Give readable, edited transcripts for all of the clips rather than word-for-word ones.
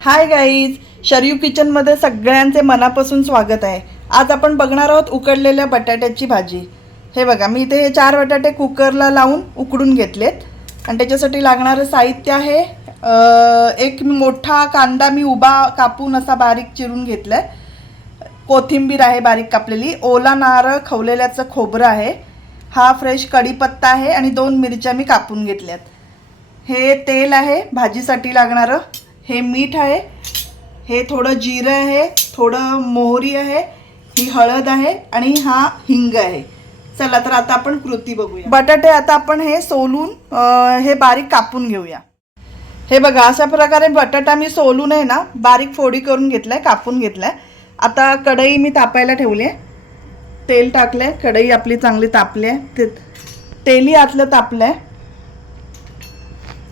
Hi guys, Sharayu किचनमध्ये सगळ्यांचे मनापासून स्वागत आहे. आज आपण बघणार आहोत उकडलेल्या बटाट्याची भाजी. हे बघा, मी इथे हे 4 बटाटे कुकरला लावून उकडून घेतलेत आणि त्याच्यासाठी लागणारं साहित्य आहे एक मोठा कांदा मी उभा कापून असा बारीक चिरून घेतलाय, कोथिंबीर आहे बारीक कापलेली, ओला नारळ खवलेल्याचं खोबरं आहे, हा फ्रेश कढीपत्ता आहे आणि 2 मिरच्या मी कापून घेतल्यात. हे तेल आहे भाजीसाठी लागणारं, हे मीठ आहे, हे थोडं जिरं आहे, थोडं मोहरी आहे, ही हळद आहे आणि हा हिंग आहे. चला तर आता आपण कृती बघूया. बटाटे आता आपण हे सोलून हे बारीक कापून घेऊया. हे बघा, अशा प्रकारे बटाटा मी सोलून आहे ना बारीक फोडी करून घेतलाय, कापून घेतलाय. आता कढई मी तापायला ठेवली आहे, तेल टाकलंय, कढई आपली चांगली तापली आहे, तेलही आतलं तापलंय.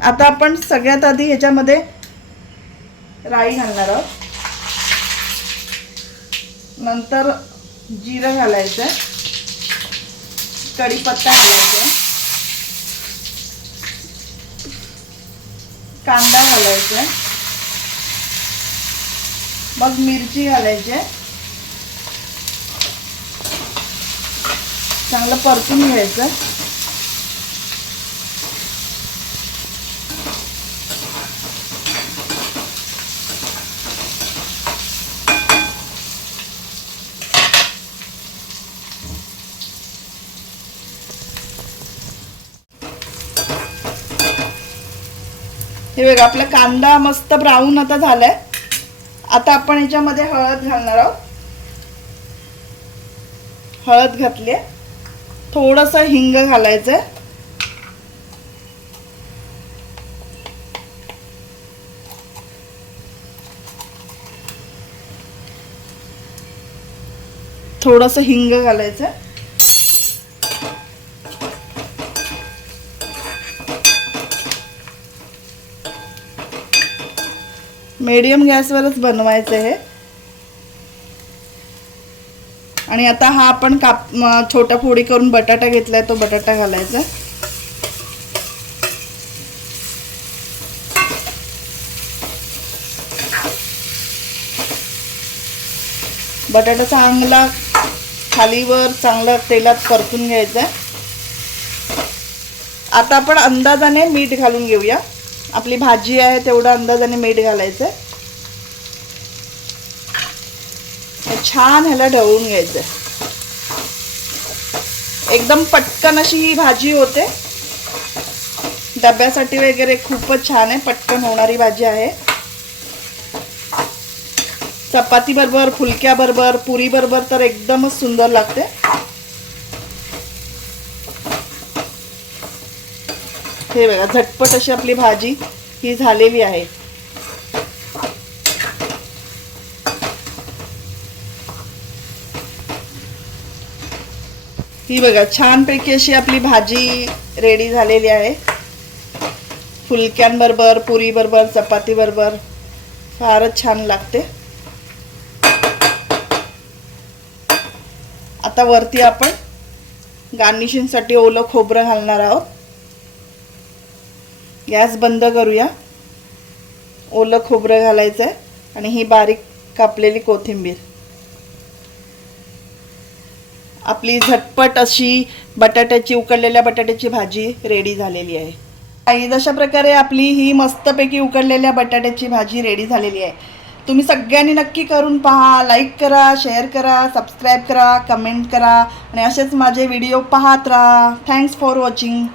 आता आपण सगळ्यात आधी ह्याच्यामध्ये राई घालणार आहोत, नंतर जिरं घालायचं, कढीपत्ता घालायचा, कांदा घालायचा, मग मिरची घालायची, चांगलं परतून घ्यायचं. हे बघा, आपला कांदा मस्त ब्राऊन आता झालाय. आता आपण याच्यामध्ये हळद घालणार आहोत. हळद घातली, थोडंसं हिंग घालायचं, थोडंसं हिंग घालायचं. मीडियम गॅसवरच बनवायचं आहे. आणि आता हा आपण छोटा फोडी करून बटाटा घेतलाय, तो बटाटा घालायचा. बटाटा चांगला खालीवर चांगला तेलात परतून घ्यायचा. आता आपण अंदाजाने मीठ घालून घेऊया. आपली भाजी आहे तेवढं अंदाजाने मीठ घालायचं. छान ह्याला ढवळून घ्यायचं. एकदम पटकन अशी ही भाजी होते, डब्यासाठी वगैरे खूपच छान आहे, पटकन होणारी भाजी आहे. चपाती बरोबर, फुलक्या बरोबर, पुरी बरोबर तर एकदमच सुंदर लागते. हे बघा, झटपट अशी आपली भाजी ही झालेली आहे. ही बघा, छानपैकी अशी आपली भाजी रेडी झालेली आहे. फुलक्यांबरोबर, पुरी बरोबर, चपाती बरोबर फारच छान लागते. आता वरती आपण गार्निशिंगसाठी ओलं खोबरं घालणार आहोत. गॅस बंद करूया. ओलं खोबरं घालायचं आहे आणि ही बारीक कापलेली कोथिंबीर. आपली झटपट अशी उकडलेल्या बटाट्याची भाजी रेडी झालेली आहे. आणि अशा प्रकारे आपली ही मस्तपैकी उकडलेल्या बटाट्याची भाजी रेडी झालेली आहे. तुम्ही सगळ्यांनी नक्की करून पहा. लाईक करा, शेअर करा, सबस्क्राईब करा, कमेंट करा आणि असेच माझे व्हिडिओ पाहत राहा. Thanks for watching.